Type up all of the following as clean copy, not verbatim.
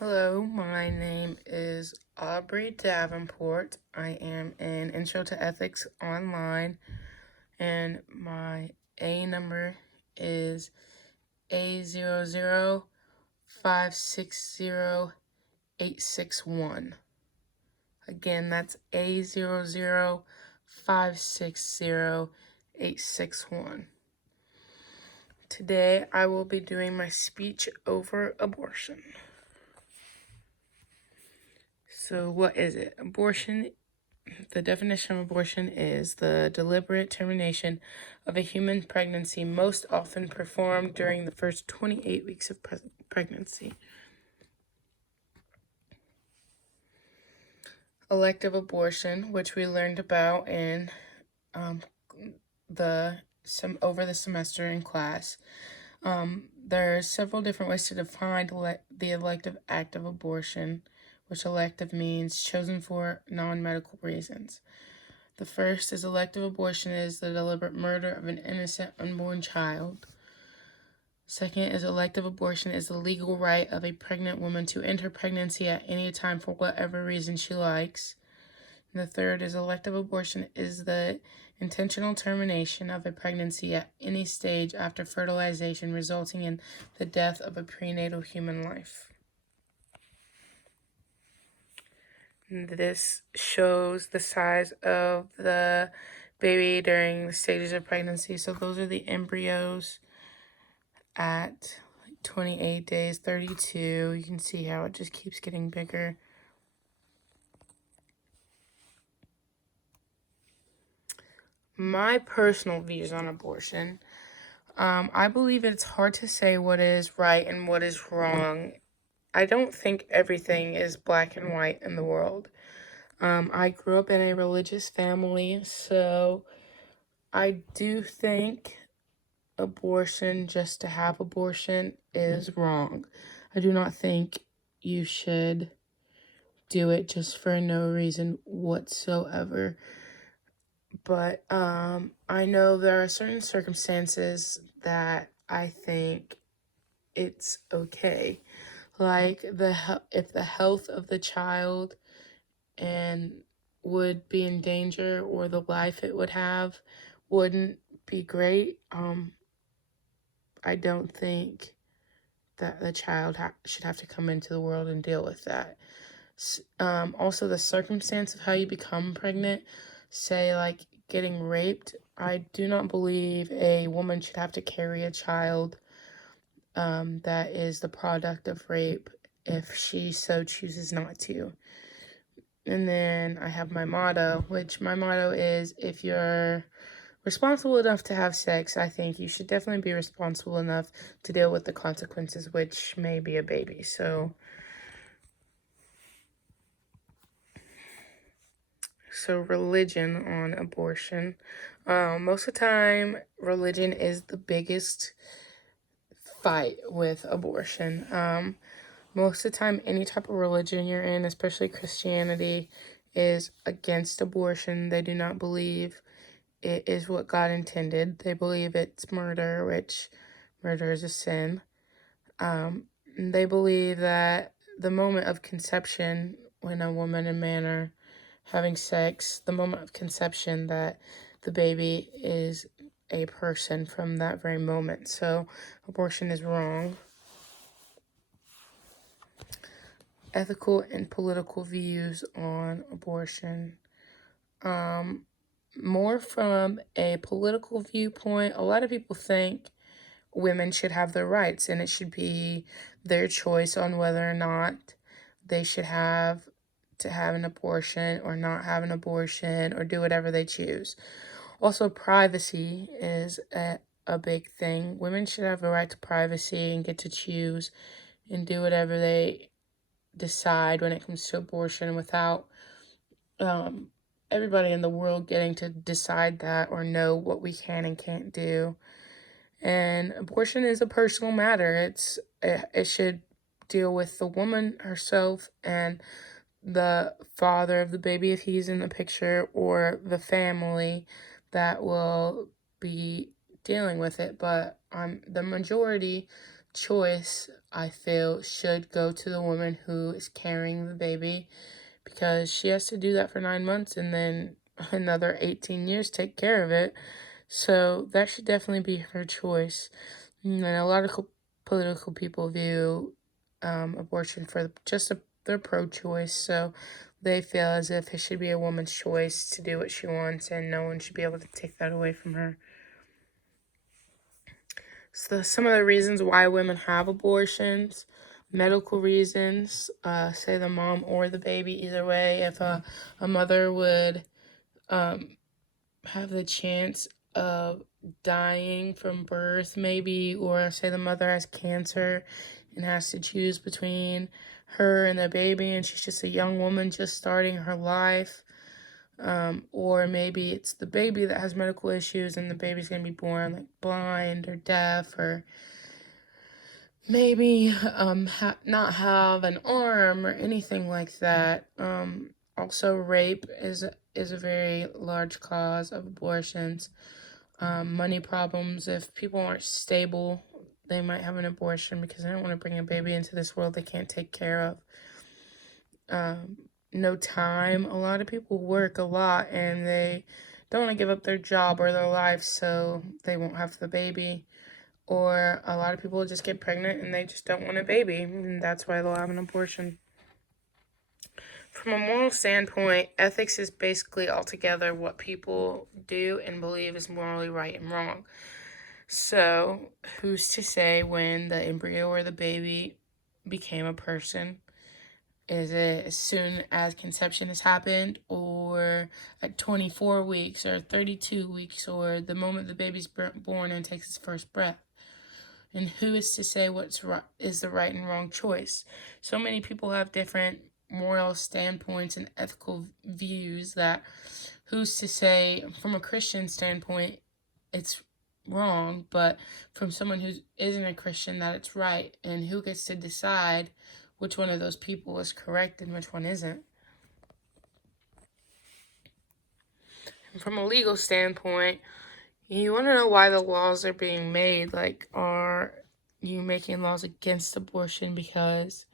Hello, my name is Aubrey Davenport. I am in Intro to Ethics Online, and my A number is A00560861. Again, that's A00560861. Today, I will be doing my speech over abortion. So, what is it? The definition of abortion is the deliberate termination of a human pregnancy, most often performed during the first 28 weeks of pregnancy. Elective abortion, which we learned about in over the semester in class. There are several different ways to define the elective act of abortion, which elective means chosen for non-medical reasons. The first is elective abortion is the deliberate murder of an innocent unborn child. Second is elective abortion is the legal right of a pregnant woman to end her pregnancy at any time for whatever reason she likes. And the third is elective abortion is the intentional termination of a pregnancy at any stage after fertilization, resulting in the death of a prenatal human life. This shows the size of the baby during the stages of pregnancy. So those are the embryos at 28 days, 32. You can see how it just keeps getting bigger. My personal views on abortion. I believe it's hard to say what is right and what is wrong. I don't think everything is black and white in the world. I grew up in a religious family, so I do think abortion just to have abortion is wrong. I do not think you should do it just for no reason whatsoever. But I know there are certain circumstances that I think it's okay. Like if the health of the child and would be in danger, or the life it would have wouldn't be great, I don't think that the child should have to come into the world and deal with that. Also, the circumstance of how you become pregnant, say like getting raped, I do not believe a woman should have to carry a child that is the product of rape if she so chooses not to. And then I have my motto, which my motto is, if you're responsible enough to have sex, I think you should definitely be responsible enough to deal with the consequences, which may be a baby. So religion on abortion. Most of the time, religion is the biggest fight with abortion. Most of the time, any type of religion you're in, especially Christianity, is against abortion. They do not believe it is what God intended. They believe it's murder, which murder is a sin. They believe that the moment of conception, when a woman and man are having sex, the moment of conception, that the baby is a person from that very moment. So abortion is wrong. Ethical and political views on abortion. More from a political viewpoint, a lot of people think women should have their rights and it should be their choice on whether or not they should have to have an abortion or not have an abortion or do whatever they choose. Also, privacy is a big thing. Women should have a right to privacy and get to choose and do whatever they decide when it comes to abortion without everybody in the world getting to decide that or know what we can and can't do. And abortion is a personal matter. It should deal with the woman herself and the father of the baby if he's in the picture, or the family that will be dealing with it. But the majority choice I feel should go to the woman who is carrying the baby, because she has to do that for 9 months and then another 18 years take care of it. So that should definitely be her choice. And a lot of political people view abortion for just they're pro-choice, so they feel as if it should be a woman's choice to do what she wants, and no one should be able to take that away from her. So some of the reasons why women have abortions: medical reasons, say the mom or the baby, either way. If a mother would have the chance of dying from birth, maybe, or say the mother has cancer and has to choose between her and the baby, and she's just a young woman just starting her life. Or maybe it's the baby that has medical issues and the baby's going to be born like blind or deaf, or maybe not have an arm or anything like that. Also, rape is a very large cause of abortions. Money problems. If people aren't stable, they might have an abortion because they don't want to bring a baby into this world they can't take care of. No time. A lot of people work a lot and they don't want to give up their job or their life so they won't have the baby. Or a lot of people just get pregnant and they just don't want a baby, and that's why they'll have an abortion. From a moral standpoint, ethics is basically altogether what people do and believe is morally right and wrong. So, who's to say when the embryo or the baby became a person? Is it as soon as conception has happened, or at 24 weeks, or 32 weeks, or the moment the baby's born and takes its first breath? And who is to say what is the right and wrong choice? So many people have different moral standpoints and ethical views that who's to say from a Christian standpoint it's wrong, but from someone who isn't a Christian that it's right, and who gets to decide which one of those people is correct and which one isn't. And from a legal standpoint, you want to know why the laws are being made. Like, are you making laws against abortion because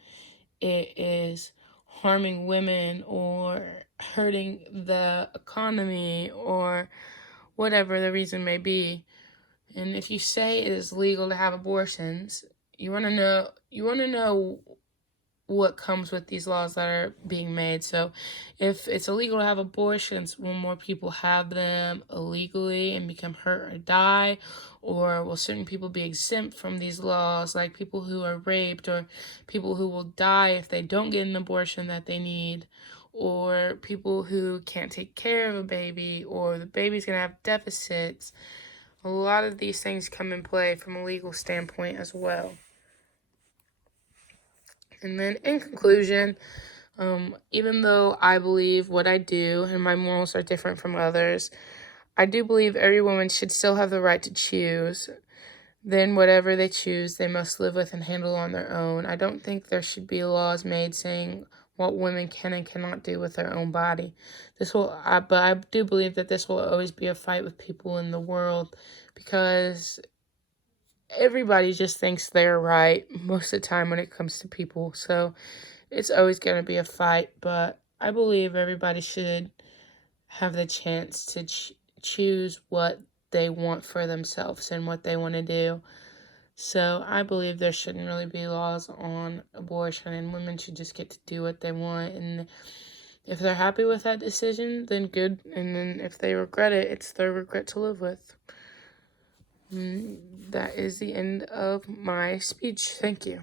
it is harming women or hurting the economy or whatever the reason may be? And if you say it is legal to have abortions, you want to know what comes with these laws that are being made. So if it's illegal to have abortions, will more people have them illegally and become hurt or die? Or will certain people be exempt from these laws, like people who are raped, or people who will die if they don't get an abortion that they need, or people who can't take care of a baby, or the baby's going to have deficits? A lot of these things come in play from a legal standpoint as well. And then in conclusion, even though I believe what I do and my morals are different from others, I do believe every woman should still have the right to choose. Then whatever they choose, they must live with and handle on their own. I don't think there should be laws made saying what women can and cannot do with their own body. But I do believe that this will always be a fight with people in the world, because everybody just thinks they're right most of the time when it comes to people. So it's always going to be a fight, but I believe everybody should have the chance to choose what they want for themselves and what they want to do. So I believe there shouldn't really be laws on abortion, and women should just get to do what they want. And if they're happy with that decision, then good. And then if they regret it, it's their regret to live with. That is the end of my speech. Thank you.